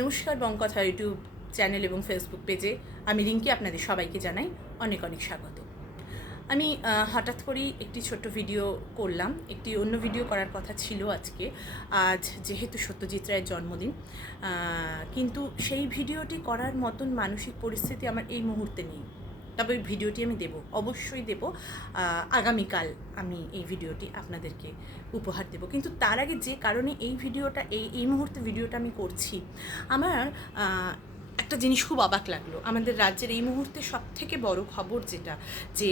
নমস্কার Bongkotha YouTube channel এবং Facebook পেজে। আমি রিঙ্কি আপনাদের সবাইকে জানাই অনেক অনেক স্বাগত। আমি হঠাৎ করেই একটি ছোট্ট ভিডিও করলাম। একটি অন্য ভিডিও করার কথা ছিল আজকে। আজ যেহেতু সত্যজিৎ রায়ের জন্মদিন কিন্তু সেই ভিডিওটি করার মতন মানসিক পরিস্থিতি আমার এই মুহূর্তে নেই। তবে ওই ভিডিওটি আমি দেব, অবশ্যই দেব। আগামীকাল আমি এই ভিডিওটি আপনাদেরকে উপহার দেব। কিন্তু তার আগে যে কারণে এই ভিডিওটা, এই এই মুহূর্তে ভিডিওটা আমি করছি, আমার একটা জিনিস খুব অবাক লাগল। আমাদের রাজ্যের এই মুহূর্তে সব থেকে বড় খবর যেটা, যে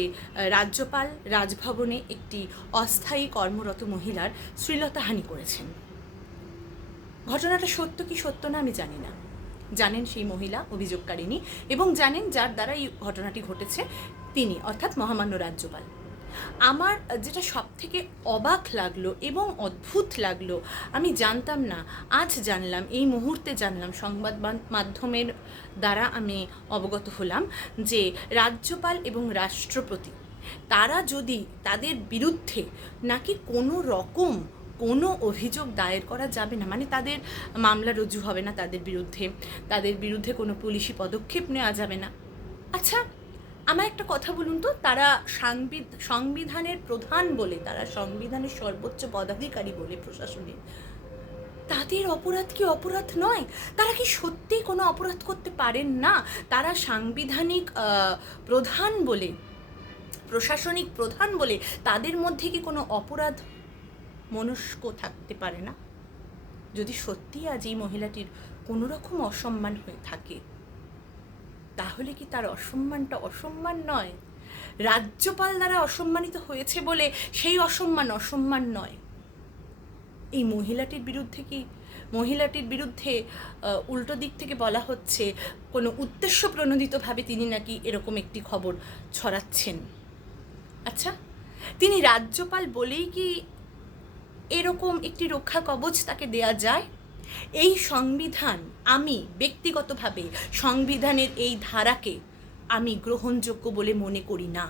রাজ্যপাল রাজভবনে একটি অস্থায়ী কর্মরত মহিলার শ্লীলতাহানি করেছেন। ঘটনাটা সত্য কি সত্য না আমি জানি না। জানেন সেই মহিলা অভিযোগকারিণী এবং জানেন যার দ্বারা এই ঘটনাটি ঘটেছে তিনি, অর্থাৎ মহামান্য রাজ্যপাল। আমার যেটা সব থেকে অবাক লাগল এবং অদ্ভুত লাগল, আমি জানতাম না, আজ জানলাম, এই মুহূর্তে জানলাম, সংবাদ মাধ্যমের দ্বারা আমি অবগত হলাম যে রাজ্যপাল এবং রাষ্ট্রপতি, তারা যদি তাদের বিরুদ্ধে নাকি কোনো রকম কোনো অভিযোগ দায়ের করা যাবে না। মানে তাদের মামলা রুজু হবে না তাদের বিরুদ্ধে। তাদের বিরুদ্ধে কোনো পুলিশি পদক্ষেপ নেওয়া যাবে না। আচ্ছা আমার একটা কথা বলুন তো। তারা সাংবিধ সংবিধানের প্রধান বলে, তারা সংবিধানের সর্বোচ্চ পদাধিকারী বলে প্রশাসনের তাদের অপরাধ কি অপরাধ নয়? তারা কি সত্যিই কোনো অপরাধ করতে পারেন না? তারা সাংবিধানিক প্রধান বলে, প্রশাসনিক প্রধান বলে, তাদের মধ্যে কি কোনো অপরাধ মনস্ক থাকতে পারে না। যদি সত্যি আজ এই মহিলাটির কোনো রকম অসম্মান হয়ে থাকে, তাহলে কি তার অসম্মানটা অসম্মান নয়? রাজ্যপাল দ্বারা অসম্মানিত হয়েছে বলে সেই অসম্মান অসম্মান নয়। এই মহিলাটির বিরুদ্ধে কি, মহিলাটির বিরুদ্ধে উল্টো দিক থেকে বলা হচ্ছে, কোনো উদ্দেশ্য প্রণোদিতভাবে তিনি নাকি এরকম একটি খবর ছড়াচ্ছেন? আচ্ছা তিনি রাজ্যপাল বলেই কি এরকম একটি রক্ষা কবচ তাকে দেয়া যায়। এই সংবিধান আমি ব্যক্তিগতভাবে সংবিধানের এই ধারাকে আমি গ্রহণযোগ্য বলে মনে করি না।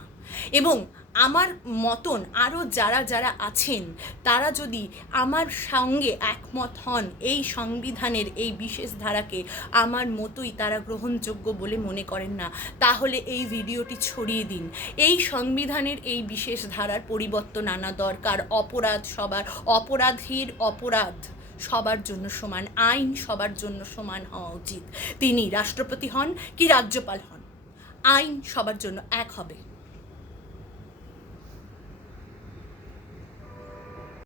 এবং আমার মতন আরও যারা যারা আছেন, তারা যদি আমার সঙ্গে একমত হন এই সংবিধানের এই বিশেষ ধারাকে আমার মতোই তারা গ্রহণযোগ্য বলে মনে করেন না, তাহলে এই ভিডিওটি ছড়িয়ে দিন। এই সংবিধানের এই বিশেষ ধারার পরিবর্তন আনা দরকার, অপরাধ সবার, অপরাধীর অপরাধ সবার জন্য সমান, আইন সবার জন্য সমান হওয়া উচিত। তিনি রাষ্ট্রপতি হন কি রাজ্যপাল হন? আইন সবার জন্য এক হবে।